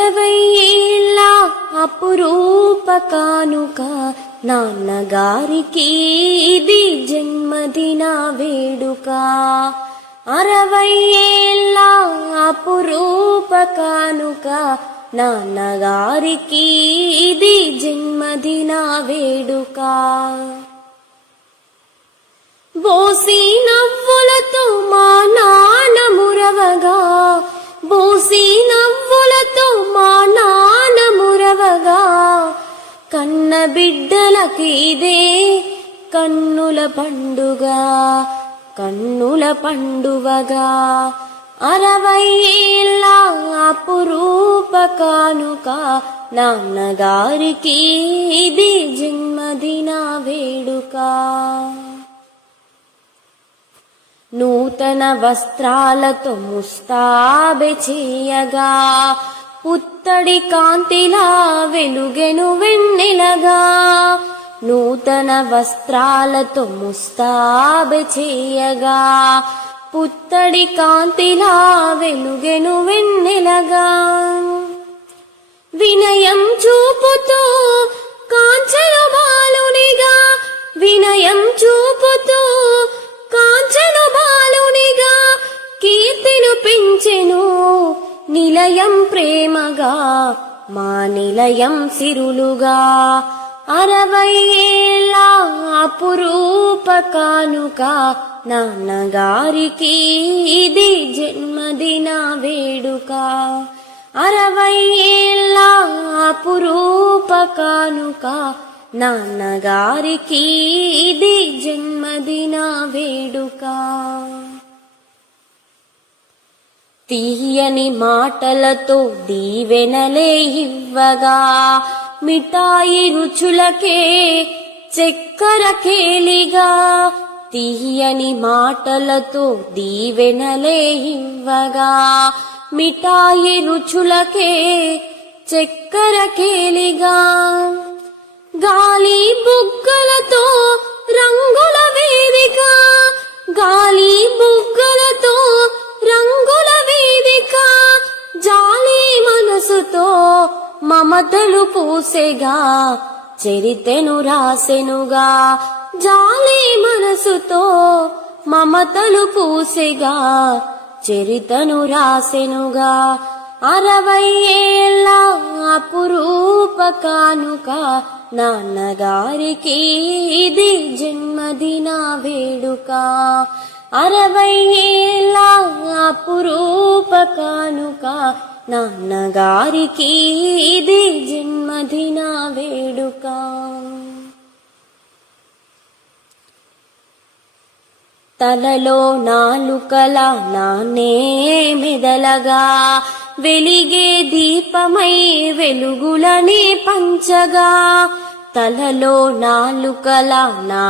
60 ఏళ్ళ అపురూప కానుక నాన్నగారికి ఇది జన్మదిన వేడుక. 60 ఏళ్ళ అపురూప కానుక నాన్నగారికి ఇది జన్మదిన వేడుక. బోసి నవ్వులతో మా నాన్న మురవగా, బోసి నవ్వులతో మా నాన్న మురవగా, కన్న బిడ్డలకి ఇదే కన్నుల పండుగ, కన్నుల పండువగా. 60 ఏళ్ళ అపురూప కానుక నాన్నగారికి ఇది జన్మదిన వేడుక. నూతన వస్త్రాలతో ముస్తాబె చేయగా, పుత్తడి కాంతిలా వెలుగెను వెన్నెలగా. నూతన వస్త్రాలతో ముస్తాబె చేయగా, పుత్తడి కాంతిలా వెలుగెను వెన్నెలగా. వినయం చూపుతూ కాంచన బాలునిగా, వినయం చూపుతూ కాంచన బాలునిగా, కీర్తిను పెంచెను నిలయం ప్రేమగా, మా నిలయం సిరులుగా. 60 ఏళ్ళ అపురూప కానుక నాన్నగారికి ఇది జన్మదిన వేడుక. 60 ఏళ్ళ అపురూప కానుక నాన్నగారికి ఇది జన్మదిన వేడుక. తీయని మాటలతో దీవెనలే ఇవ్వగా, మిఠాయి రుచులకే చక్కెర కేలిగా. తీయని మాటలతో దీవెనలే ఇవ్వగా, మిఠాయి రుచులకే చక్కెర కేలిగా. గాలి బుగ్గలతో రంగుల వేదిక, గాలి బుగ్గలతో రంగుల వేదిక, జాలి మనసుతో మమతలు పూసెగా, చరితెను రాసెనుగా. జాలి మనసుతో మమతలు పూసెగా, చరితను రాసెనుగా. 60 ఏళ్ళ అపురూప కానుక నాన్నగారికి ఇది జన్మదిన వేడుక. 60 ఏళ్ళ అపురూప కానుక నాన్నగారికి ఇది జన్మదిన వేడుక. తలలో నాలుకల నాన్నే మెదలగా, వెలిగే దీపమై వెలుగులని పంచగా. తలలో నాలుకల నా